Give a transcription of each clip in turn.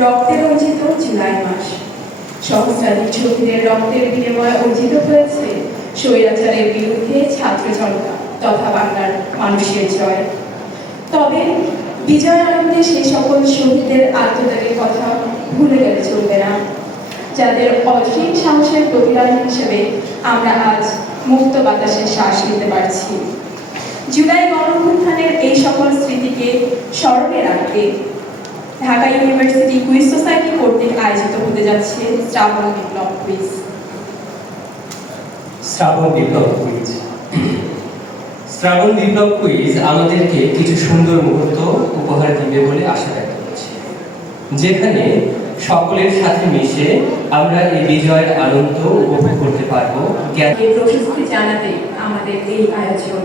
রক্তে রঞ্জিত জুলাই মাস। সহস্রাধিক শহীদের রক্তের বিনিময়ে অর্জিত হয়েছে স্বৈরাচারের বিরুদ্ধে ছাত্র জনতা তথা বাংলার মানুষের জয়। তবে বিজয় আনন্দে সেই সকল শহীদদের আত্মত্যাগের কথা ভুলে গেলে চলবে না। যাদের অসীম সাহসের প্রতিদান হিসেবে আমরা আজ মুক্ত বাতাসে শ্বাস নিতে পারছি। জুলাই গণঅভ্যুত্থানের এই সকল স্মৃতিকে স্মরণে রাখতে ঢাকা ইউনিভার্সিটি কুইজ সোসাইটি কর্তৃক আয়োজিত হতে যাচ্ছে Shrabon Biplob quiz. Shrabon Biplob quiz. Shrabon Biplob quiz আমাদেরকে কিছু সুন্দর মুহূর্ত উপহার দিবে বলে আশা ব্যক্ত করছি। যেখানে সকলের সাথে মিশে আমরা এই বিজয়ের আনন্দ উপভোগ করতে পারব। জ্ঞান প্রশস্তি জানাতে আমাদের এই আয়োজন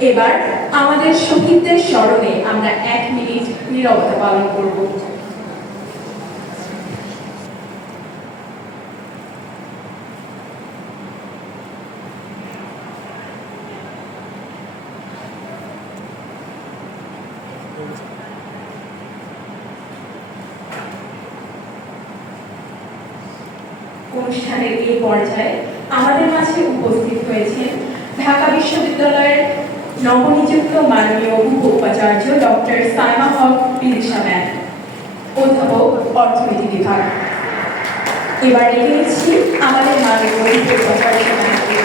এবার আমাদের শহীদদের স্মরণে আমরা এক মিনিট নীরবতা পালন করব। অনুষ্ঠানের এই পর্যায়ে আমাদের মাঝে উপস্থিত হয়েছেন ঢাকা বিশ্ববিদ্যালয়ের নবনিযুক্ত মাননীয় উপ উপাচার্য ডক্টর সাইমা হক বিদিশা ম্যাম অধ্যাপক, অর্থনীতি বিভাগ। এবার রেখে আমাদের মাননীয় উপ উপাচার্য ম্যামকে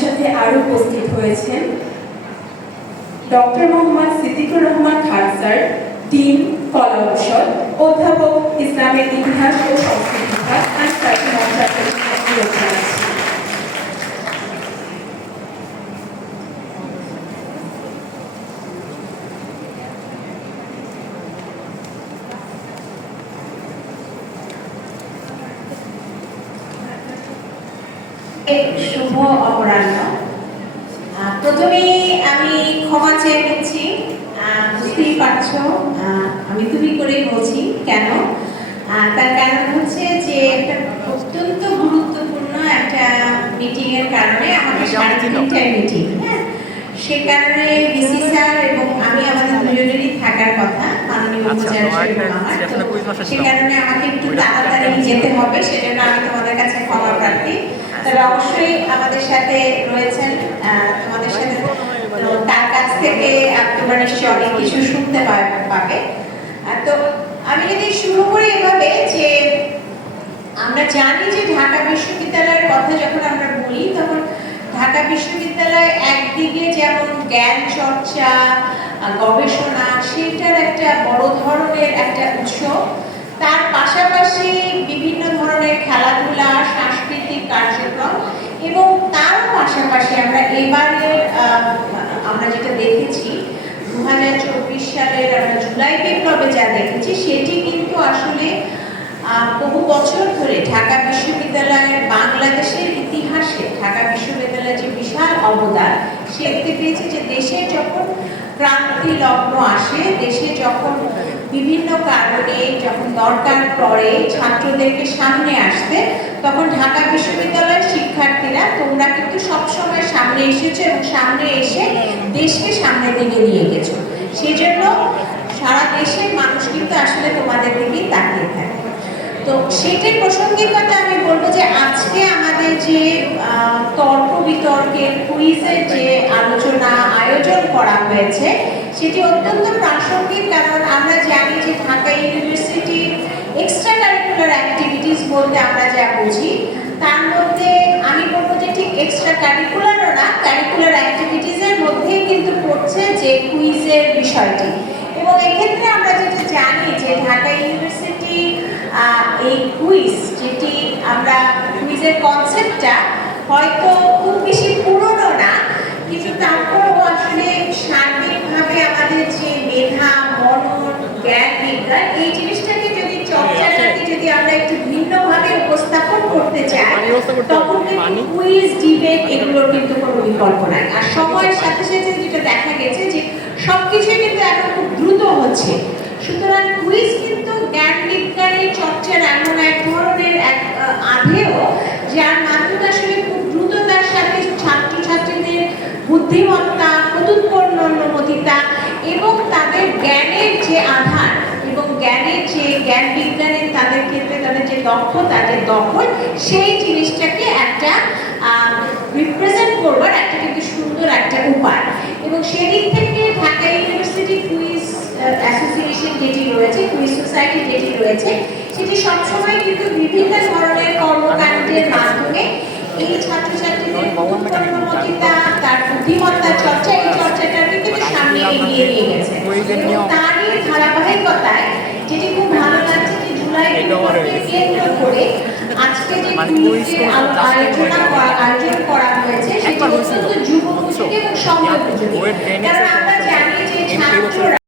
সাথে আরও উপস্থিত হয়েছেন। Doctor Mohammad Siddiqur Rahman Khan, sir, dean, কলা অনুষদ, অধ্যাপক ইসলামের ইতিহাস ও সংস্কৃতি শুভ অপরাহ্ন। প্রথমেই আমি ক্ষমা চেয়ে নিচ্ছি। বুঝতেই পারছ আমি তুমি করেই বলছি কেন? তার কারণ হচ্ছে যে একটা অত্যন্ত গুরুত্বপূর্ণ একটা মিটিং এর কারণে আমাদের সাড়ে তিনটায় মিটিং হ্যাঁ? সে কারণে বিসি স্যার এবং আমি আমাদের দুজনেরই থাকার কথা মাননীয় আচ্ছা, আরেকটা আমার তো সে। কারণে আমাকে একটু তাড়াতাড়ি যেতে হবে সেজন্য আমি তোমাদের কাছে ক্ষমা প্রার্থী। তবে অবশ্যই আমাদের সাথে রয়েছেন তোমাদের সাথে তার কাছ থেকে তোমরা নিশ্চয়ই অনেক কিছু শুনতে পাবে। তো আমি যদি শুরু করি এভাবে যে আমরা জানি যে ঢাকা বিশ্ববিদ্যালয়ের কথা যখন আমরা বলি তখন ঢাকা বিশ্ববিদ্যালয় একদিকে যেমন জ্ঞান চর্চা গবেষণা সেটার একটা বড় ধরনের একটা উৎস। তার পাশাপাশি বিভিন্ন ধরনের খেলাধুলা, সাংস্কৃতিক কার্যক্রম এবং তার পাশাপাশি আমরা এবারের আমরা যেটা দেখেছি দুই হাজার চব্বিশ সালের আমরা জুলাই বিপ্লবে যা দেখেছি, সেটি কিন্তু আসলে বহু বছর ধরে ঢাকা বিশ্ববিদ্যালয়ের বাংলাদেশের ইতিহাসে, ঢাকা বিশ্ববিদ্যালয়ের যে বিশাল অবদান, সে দেখতে পেয়েছি যে দেশে যখন ক্রান্তি লগ্ন আসে, দেশে যখন বিভিন্ন কারণে যখন দরকার পড়ে ছাত্রদেরকে সামনে আসতে, তখন ঢাকা বিশ্ববিদ্যালয়ের শিক্ষার্থীরা তোমরা কিন্তু সবসময় সামনে এসেছ এবং সামনে এসে দেশকে সামনের দিকে নিয়ে গেছো। সেই জন্য সারা দেশের মানুষ কিন্তু আসলে তোমাদের দিকেই তাকিয়ে থাকে। তো সেটির প্রসঙ্গিকতা আমি বলব যে আজকে আমাদের যে তর্ক বিতর্কের কুইজের যে আলোচনা আয়োজন করা হয়েছে, সেটি অত্যন্ত প্রাসঙ্গিক কারণ আমরা জানি যে Dhaka University extra curricular activities বলতে আমরা যা বুঝি, তার মধ্যে আমি বলব যে ঠিক এক্সট্রা কারিকুলারও না কারিকুলার অ্যাক্টিভিটিসের মধ্যেই কিন্তু পড়ছে যে কুইজের বিষয়টি। এবং এক্ষেত্রে আমরা যেটা জানি যে ঢাকা ইউনিভার্সিটি এই কুইজ যেটি আমরা কুইজের কনসেপ্টটা হয়তো খুব বেশি পুরনো না কিন্তু তারপরেও আসলে সার্বিকভাবে আমাদের যে মেধা মনন জ্ঞান বিজ্ঞান এই জিনিসটাকে যদি চর্চাটাকে যদি আমরা একটু ভিন্নভাবে উপস্থাপন করতে চাই তখন কিন্তু কুইজ ডিবেট এগুলোর কিন্তু কোনো বিকল্প নাই। আর সময়ের সাথে সাথে যেটা দেখা গেছে যে সবকিছুই কিন্তু এখন খুব দ্রুত হচ্ছে। সুতরাং কুইজ কিন্তু জ্ঞান বিজ্ঞান বিজ্ঞানের চর্চার এমন এক ধরনের এক আধেয়, যার মাধ্যমে আসলে খুব দ্রুততার সাথে ছাত্রছাত্রীদের বুদ্ধিমত্তা প্রতুৎপন্নমতিতা এবং তাদের জ্ঞানের যে আধার এবং জ্ঞানের যে জ্ঞান বিজ্ঞানের তাদের ক্ষেত্রে তাদের যে দক্ষতা, যে দখল, সেই জিনিসটাকে একটা রিপ্রেজেন্ট করবার একটা কিন্তু সুন্দর একটা উপায়। এবং সেদিক থেকে রয়েছে কুইজ সোসাইটি যেটি রয়েছে, সেটি সবসময় কিন্তু বিভিন্ন ধরনের কর্মকাণ্ডের মাধ্যমে এই ছাত্রছাত্রীদের তার বুদ্ধিমত্তার চর্চা, এই চর্চাটাকে কিন্তু সামনে এগিয়ে নিয়ে গেছে। তারই ধারাবাহিকতায় যেটি খুব ভালো লাগছে যে জুলাই কেন্দ্র করে আজকে যে কুইজের আলোচনা আয়োজন করা হয়েছে, সেটি অত্যন্ত যুগোপযোগী এবং সময়োপযোগী কারণ আমরা জানি যে ছাত্ররা